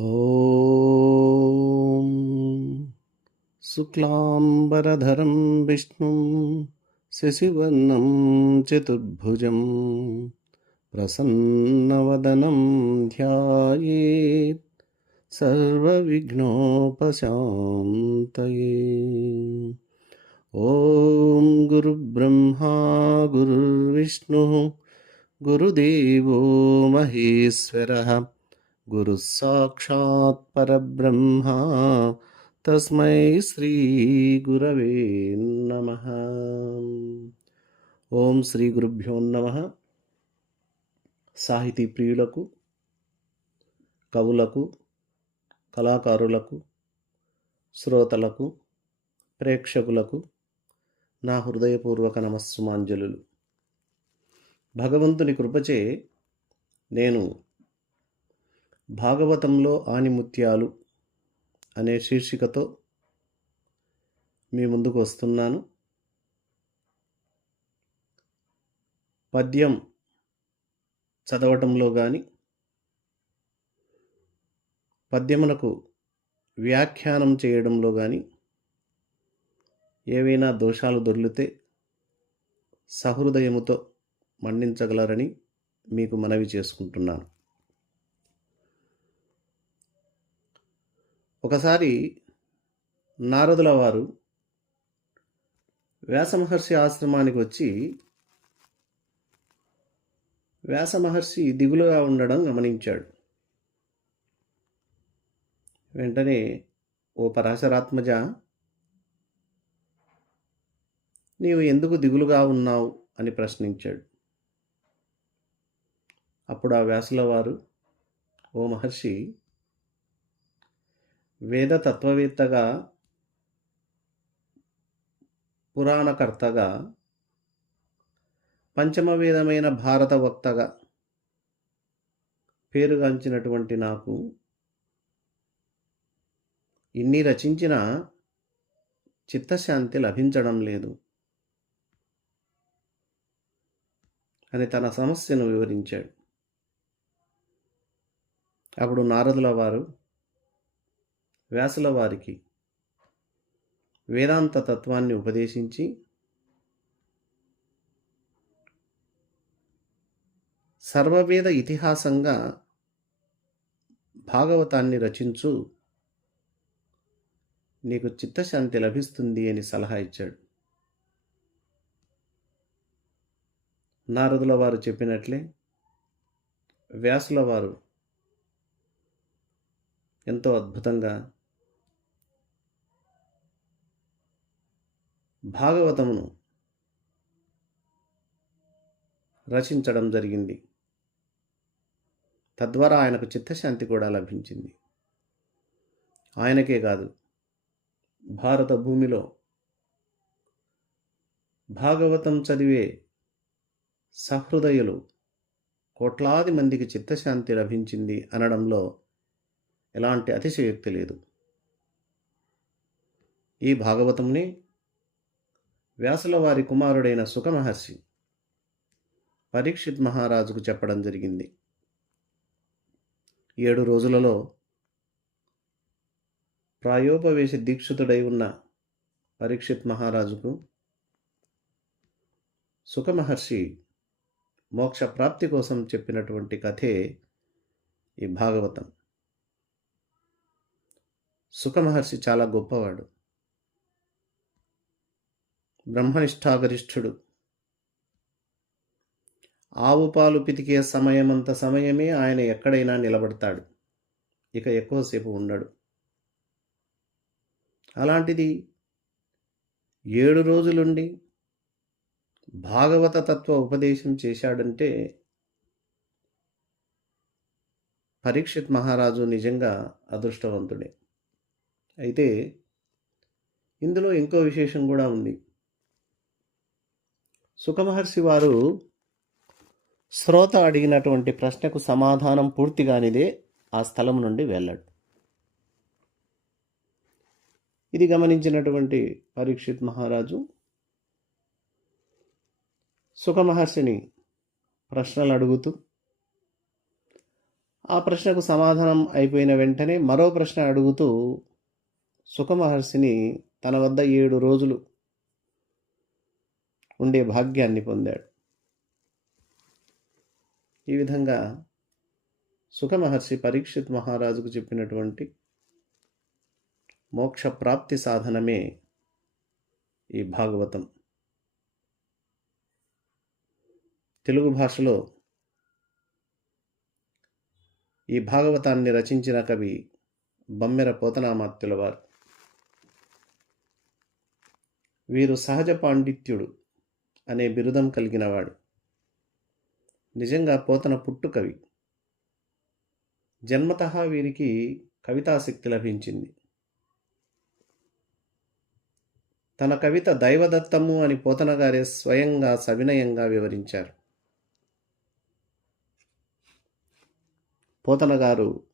ॐ शुक्लाम्बरधरं विष्णुं शशिवर्णं चतुर्भुजं प्रसन्नवदनं ध्यायेत् सर्वविघ्नोपशान्तये। ॐ गुरुब्रह्मा गुरुर्विष्णुः गुरुदेवो महेश्वरः గురుసాక్షాత్ పరబ్రహ్మ తస్మై శ్రీ గురవే నమ ఓం శ్రీ గురుభ్యో నమ సాహితీ ప్రియులకు కవులకు కళాకారులకు శ్రోతలకు ప్రేక్షకులకు నా హృదయపూర్వక నమస్సుమాంజలు భగవంతుని కృపచే నేను భాగవతంలో ఆనిముత్యాలు అనే శీర్షికతో మీ ముందుకు వస్తున్నాను. పద్యం చదవటంలో కానీ పద్యమునకు వ్యాఖ్యానం చేయడంలో కానీ ఏవైనా దోషాలు దొర్లితే సహృదయముతో మన్నించగలరని మీకు మనవి చేసుకుంటున్నాను. ఒకసారి నారదుల వారు వ్యాసమహర్షి ఆశ్రమానికి వచ్చి వ్యాసమహర్షి దిగులుగా ఉండడం గమనించాడు. వెంటనే ఓ పరాశరాత్మజ నీవు ఎందుకు దిగులుగా ఉన్నావు? అని ప్రశ్నించాడు. అప్పుడు ఆ వ్యాసుల వారు ఓ మహర్షి వేద తత్వవేత్తగా పురాణకర్తగా పంచమ వేదమైన భారత వక్తగా పేరుగాంచినటువంటి నాకు ఇన్ని రచించిన చిత్తశాంతి లభించడం లేదు అని తన సమస్యను వివరించాడు. అప్పుడు నారదుల వారు వ్యాసుల వారికి వేదాంత తత్వాన్ని ఉపదేశించి సర్వవేద ఇతిహాసంగా భాగవతాన్ని రచించు నీకు చిత్తశాంతి లభిస్తుంది అని సలహా ఇచ్చాడు. నారదుల వారు చెప్పినట్లే వ్యాసుల వారు ఎంతో అద్భుతంగా భాగవతమును రచించడం జరిగింది. తద్వారా ఆయనకు చిత్తశాంతి కూడా లభించింది. ఆయనకే కాదు భారత భూమిలో భాగవతం చదివే సహృదయులు కోట్లాది మందికి చిత్తశాంతి లభించింది అనడంలో ఎలాంటి అతిశయోక్తి లేదు. ఈ భాగవతంని వ్యాసుల వారి కుమారుడైన సుఖమహర్షి పరీక్షిత్ మహారాజుకు చెప్పడం జరిగింది. ఏడు రోజులలో ప్రాయోపవేశ దీక్షితుడై ఉన్న పరీక్షిత్ మహారాజుకు సుఖమహర్షి మోక్ష ప్రాప్తి కోసం చెప్పినటువంటి కథే ఈ భాగవతం. సుఖమహర్షి చాలా గొప్పవాడు. బ్రహ్మనిష్టాగరిష్ఠుడు. ఆవు పాలు పితికే సమయమంత సమయమే ఆయన ఎక్కడైనా నిలబడతాడు. ఇక ఎక్కువసేపు ఉండడు. అలాంటిది ఏడు రోజులుండి భాగవత తత్వ ఉపదేశం చేశాడంటే పరీక్షిత్ మహారాజు నిజంగా అదృష్టవంతుడే. అయితే ఇందులో ఇంకో విశేషం కూడా ఉంది. సుఖమహర్షి వారు శ్రోత అడిగినటువంటి ప్రశ్నకు సమాధానం పూర్తిగానిదే ఆ స్థలం నుండి వెళ్ళాడు. ఇది గమనించినటువంటి పరీక్షిత్ మహారాజు సుఖమహర్షిని ప్రశ్నలు అడుగుతూ ఆ ప్రశ్నకు సమాధానం అయిపోయిన వెంటనే మరో ప్రశ్న అడుగుతూ సుఖమహర్షిని తన వద్ద ఏడు రోజులు ఉండే భాగ్యాన్ని పొందాడు. ఈ విధంగా సుఖమహర్షి పరీక్షిత్ మహారాజుకు చెప్పినటువంటి మోక్ష ప్రాప్తి సాధనమే ఈ భాగవతం. తెలుగు భాషలో ఈ భాగవతాన్ని రచించిన కవి బమ్మెర పోతనామాత్యుల వారు. వీరు సహజ పాండిత్యుడు. అనే బిరుదం కలిగినవాడు. నిజంగా పోతన పుట్టు కవి. జన్మత వీరికి కవితాశక్తి లభించింది. తన కవిత దైవదత్తము అని పోతన గారే స్వయంగా సవినయంగా వివరించారు. పోతన గారు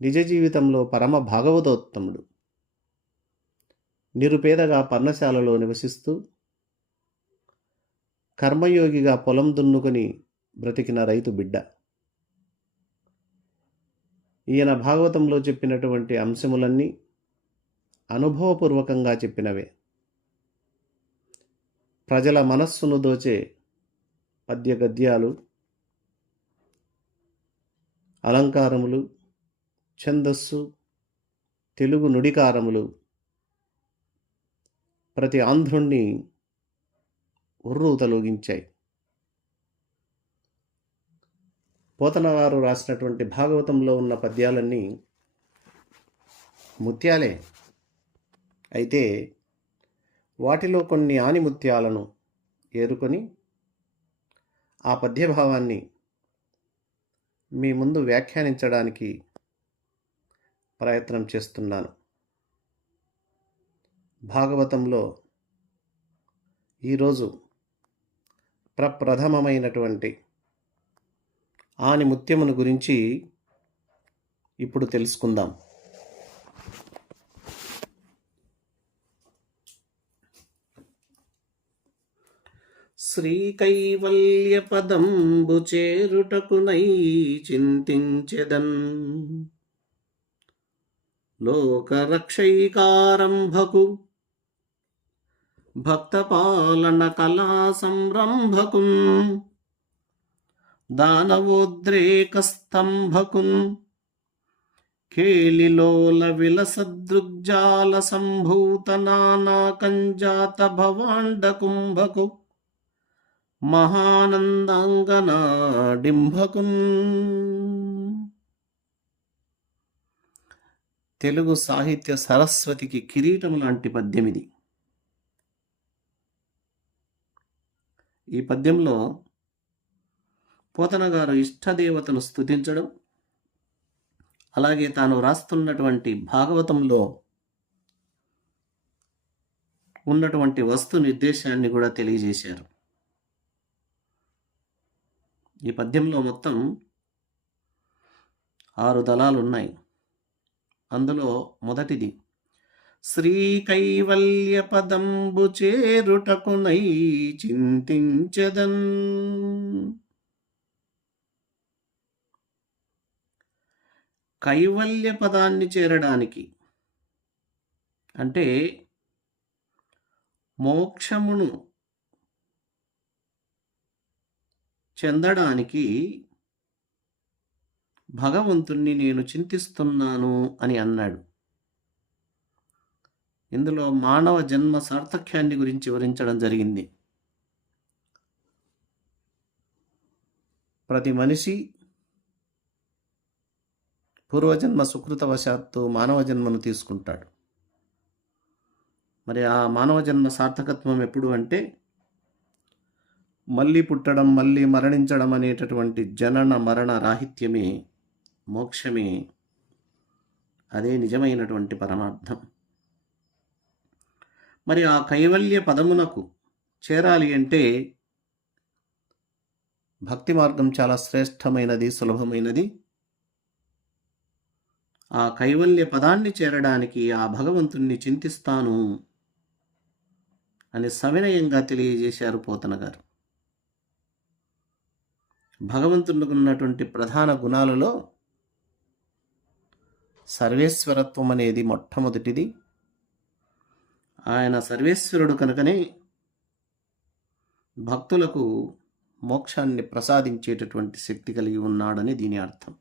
నిజ జీవితంలో పరమ భాగవతోత్తముడు. నిరుపేదగా పర్ణశాలలో నివసిస్తూ కర్మయోగిగా పొలం దున్నుకొని బ్రతికిన రైతు బిడ్డ. ఈయన భాగవతంలో చెప్పినటువంటి అంశములన్నీ అనుభవపూర్వకంగా చెప్పినవే. ప్రజల మనస్సును దోచే పద్య గద్యాలు అలంకారములు ఛందస్సు తెలుగు నుడికారములు ప్రతి ఆంధ్రుణ్ణి ఉర్రు తొలగించాయి పోతనవారు రాసినటువంటి భాగవతంలో ఉన్న పద్యాలన్నీ ముత్యాలే. అయితే వాటిలో కొన్ని ఆనిముత్యాలను ఏరుకొని ఆ పద్యభావాన్ని మీ ముందు వ్యాఖ్యానించడానికి ప్రయత్నం చేస్తున్నాను. భాగవతంలో ఈరోజు ప్రప్రథమమైనటువంటి ఆని ముత్యమును గురించి ఇప్పుడు తెలుసుకుందాం. శ్రీకైవల్యపదంబు చేరుటకునై చింతించెదన్. లోకరక్షైకారంభకు భక్తపాలన కళా సంరంభకుం దానవోద్రేక స్తంభకుం కేలిలోల విలసదృగ్జాల సంభూత నానాకంజాత భవాండ కుంభకు తెలుగు సాహిత్య సరస్వతికి కిరీటం లాంటి పద్యమిది. ఈ పద్యంలో పోతన గారు ఇష్టదేవతను స్తుతించడం అలాగే తాను రాస్తున్నటువంటి భాగవతంలో ఉన్నటువంటి వస్తు నిర్దేశాన్ని కూడా తెలియజేశారు. ఈ పద్యంలో మొత్తం ఆరు దళాలు ఉన్నాయి అందులో మొదటిది శ్రీ కైవల్య పదంబు చేరుటకునై చింతించదన్. కైవల్య పదాన్ని చేరడానికి అంటే మోక్షమును చెందడానికి భగవంతుణ్ణి నేను చింతిస్తున్నాను అని అన్నాడు. ఇందులో మానవ జన్మ సార్థక్యాన్ని గురించి వివరించడం జరిగింది. ప్రతి మనిషి పూర్వజన్మ సుకృతవశాత్తు మానవ జన్మను తీసుకుంటాడు. మరి ఆ మానవ జన్మ సార్థకత్వం ఎప్పుడు అంటే మళ్ళీ పుట్టడం మళ్ళీ మరణించడం అనేటటువంటి జనన మరణ రాహిత్యమే మోక్షమే అదే నిజమైనటువంటి పరమార్థం. మరి ఆ కైవల్య పదమునకు చేరాలి అంటే భక్తి మార్గం చాలా శ్రేష్టమైనది సులభమైనది. ఆ కైవల్య పదాన్ని చేరడానికి ఆ భగవంతుణ్ణి చింతిస్తాను అని సవినయంగా తెలియజేశారు పోతన గారు. భగవంతునికి ఉన్నటువంటి ప్రధాన గుణాలలో సర్వేశ్వరత్వం అనేది మొట్టమొదటిది. ఆయన సర్వేశ్వరుడు కనుకనే భక్తులకు మోక్షాన్ని ప్రసాదించేటటువంటి శక్తి కలిగి ఉన్నాడని దీని అర్థం.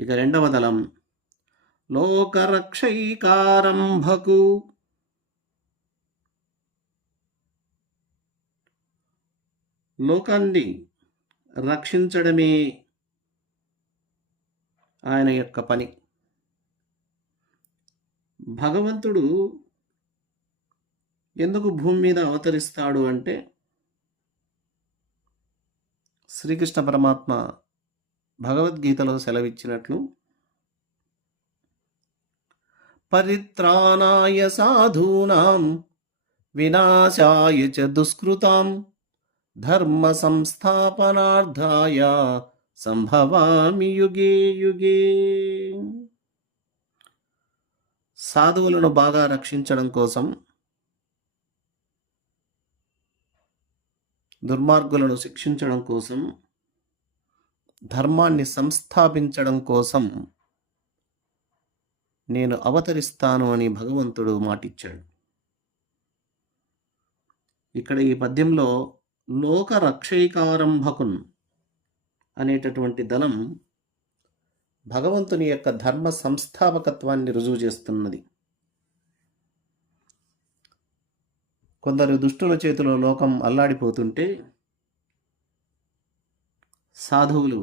ఇక రెండవ దళం లోకరక్షైకారంభకు లోకాన్ని రక్షించడమే ఆయన యొక్క పని. భగవంతుడు ఎందుకు భూమి మీద అవతరిస్తాడు అంటే శ్రీకృష్ణ పరమాత్మ భగవద్గీతలో సెలవిచ్చినట్లు పరిత్రాణాయ సాధూనాం వినాశాయ చ దుష్కృతాం ధర్మ సంస్థాపనార్థాయ సంభవామి యుగే యుగే. సాధువులను బాగా రక్షించడం కోసం దుర్మార్గులను శిక్షించడం కోసం ధర్మాన్ని సంస్థాపించడం కోసం నేను అవతరిస్తాను అని భగవంతుడు మాటిచ్చాడు. ఇక్కడ ఈ పద్యంలో లోక రక్షైకారంభకున్ అనేటటువంటి దళం భగవంతుని యొక్క ధర్మ సంస్థాపకత్వాన్ని రుజువు చేస్తున్నది. కొందరు దుష్టుల చేతిలో లోకం అల్లాడిపోతుంటే సాధువులు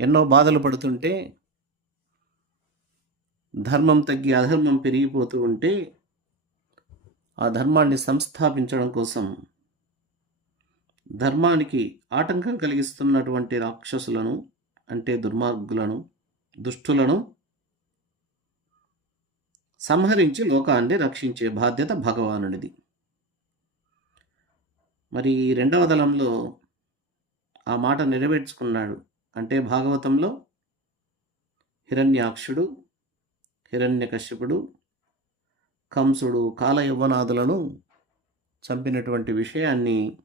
ఎన్నో బాధలు పడుతుంటే ధర్మం తగ్గి అధర్మం పెరిగిపోతూ ఉంటే ఆ ధర్మాన్ని సంస్థాపించడం కోసం ధర్మానికి ఆటంకం కలిగిస్తున్నటువంటి రాక్షసులను అంటే దుర్మార్గులను దుష్టులను సంహరించి లోకాన్ని రక్షించే బాధ్యత భగవానుడిది. మరి ఈ రెండవ దళంలో ఆ మాట నెరవేర్చుకున్నాడు అంటే భాగవతంలో హిరణ్యాక్షుడు హిరణ్యకశ్యపుడు కంసుడు కాలయవ్వనాదులను చంపినటువంటి విషయాన్ని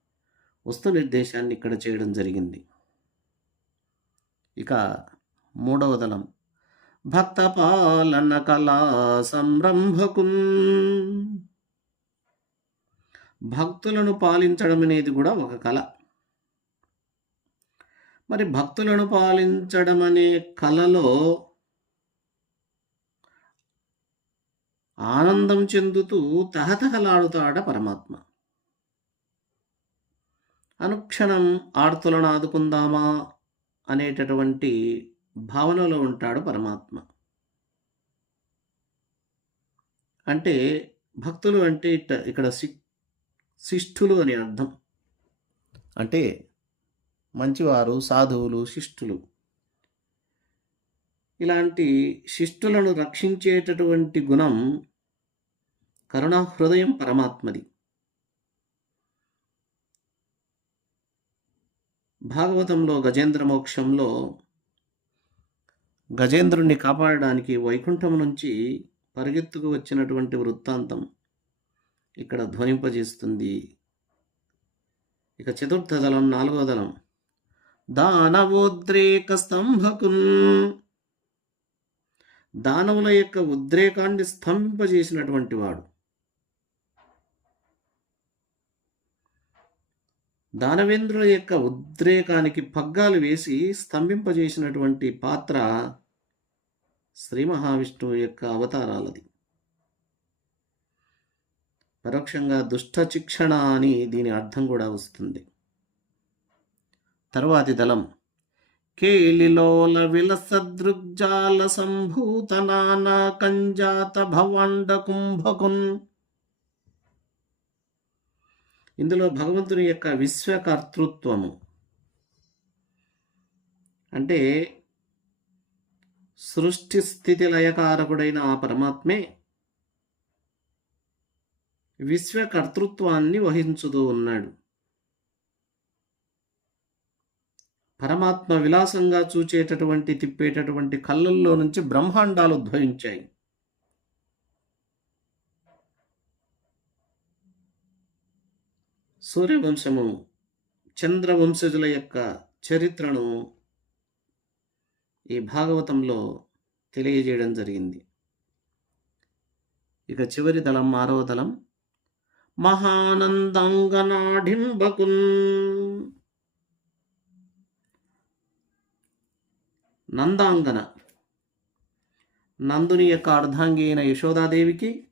వస్తు నిర్దేశాన్ని ఇక్కడ చేయడం జరిగింది. ఇక మూడవ దళం భక్త పాలన కళా సంరంభకుం. భక్తులను పాలించడం అనేది కూడా ఒక కళ. మరి భక్తులను పాలించడం అనే కళలో ఆనందం చెందుతూ తహతహలాడుతాడ పరమాత్మ. అనుక్షణం ఆర్తులను ఆదుకుందామా అనేటటువంటి భావనలో ఉంటాడు పరమాత్మ. అంటే భక్తులు అంటే ఇట్ట ఇక్కడ సి శిష్ఠులు అని అర్థం. అంటే మంచివారు సాధువులు శిష్టులు. ఇలాంటి శిష్టులను రక్షించేటటువంటి గుణం కరుణా హృదయం పరమాత్మది. భాగవతంలో గజేంద్ర మోక్షంలో గజేంద్రుణ్ణి కాపాడడానికి వైకుంఠం నుంచి పరిగెత్తుకు వచ్చినటువంటి వృత్తాంతం ఇక్కడ ధ్వనింపజేస్తుంది. ఇక చతుర్థ దళం నాలుగో దళం. దానవోద్రేక స్తంభకున్. దానవుల యొక్క ఉద్రేకాన్ని స్తంభింపజేసినటువంటి వాడు. దానవేంద్రుల యొక్క ఉద్రేకానికి పగ్గాలు వేసి స్తంభింపజేసినటువంటి పాత్ర శ్రీ మహావిష్ణువు యొక్క అవతారాలది. పరోక్షంగా దుష్ట శిక్షణ అని దీని అర్థం కూడా వస్తుంది. తరువాతి దళం. కేలిలోల విలసదృగ్జాల సంభూత నానా కంజాత భవాండ కుంభకున్ ఇందులో భగవంతుని యొక్క విశ్వకర్తృత్వము. అంటే సృష్టి స్థితి లయకారకుడైన ఆ పరమాత్మే విశ్వకర్తృత్వాన్ని వహించుతూ ఉన్నాడు. పరమాత్మ విలాసంగా చూచేటటువంటి తిప్పేటటువంటి కళ్ళల్లో నుంచి బ్రహ్మాండాలు ఉద్భవించాయి. సూర్యవంశము చంద్రవంశజుల యొక్క చరిత్రను ఈ భాగవతంలో తెలియజేయడం జరిగింది. ఇక చివరి దళం ఆరవ దళం. మహానందంగనాఢింబకున్. నందాంగన. నందుని యొక్క అర్ధాంగి అయిన యశోదాదేవికి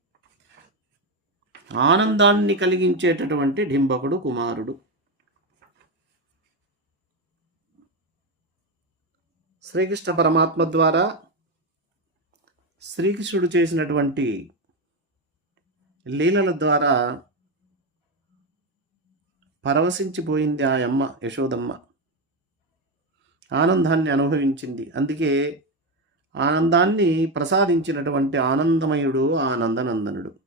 ఆనందాన్ని కలిగించేటటువంటి డింబకుడు కుమారుడు. శ్రీకృష్ణ పరమాత్మ ద్వారా శ్రీకృష్ణుడు చేసినటువంటి లీలల ద్వారా పరవశించిపోయింది ఆ అమ్మ యశోదమ్మ. ఆనందాన్ని అనుభవించింది. అందుకే ఆనందాన్ని ప్రసాదించినటువంటి ఆనందమయుడు ఆనందనందనుడు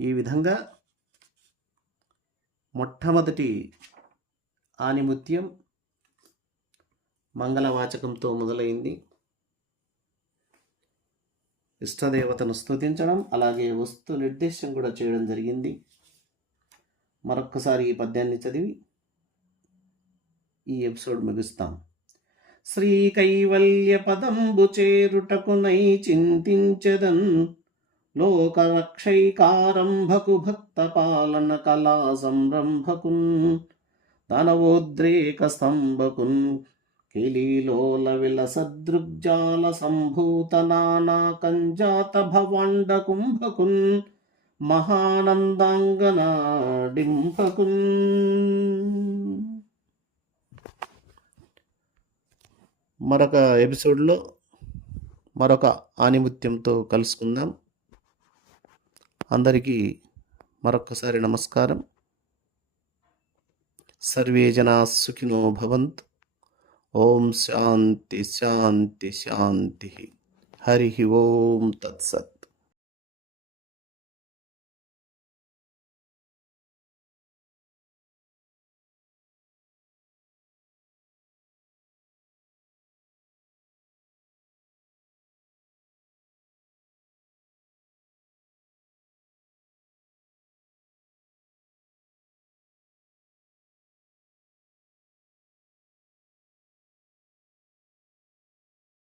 ఈ విధంగా మొట్టమొదటి ఆనిముత్యం మంగళవాచకంతో మొదలైంది. ఇష్టదేవతను స్తుతించడం అలాగే వస్తు నిర్దేశం కూడా చేయడం జరిగింది. మరొక్కసారి ఈ పద్యాన్ని చదివి ఈ ఎపిసోడ్ ముగిస్తాం. శ్రీ కైవల్య పదంబు చేరుటకునై చింతించదన్ లోకరక్షైకారంభకు భక్త పాలన కళా సంరంభకున్ ధనవోద్రేక స్తంభకున్ కిలీలోల విలసదృగ్జాల సంభూత నానా కంజాత భవాండ కుంభకున్ మహానందాంగనాడింపకున్ మరొక ఎపిసోడ్లో మరొక ఆనిముత్యంతో కలుసుకుందాం. అందరికీ మరొక్కసారి నమస్కారం. సర్వే జనా సుఖినో భవంత్. ఓం శాంతి శాంతి శాంతి. హరి ఓం తత్సత్.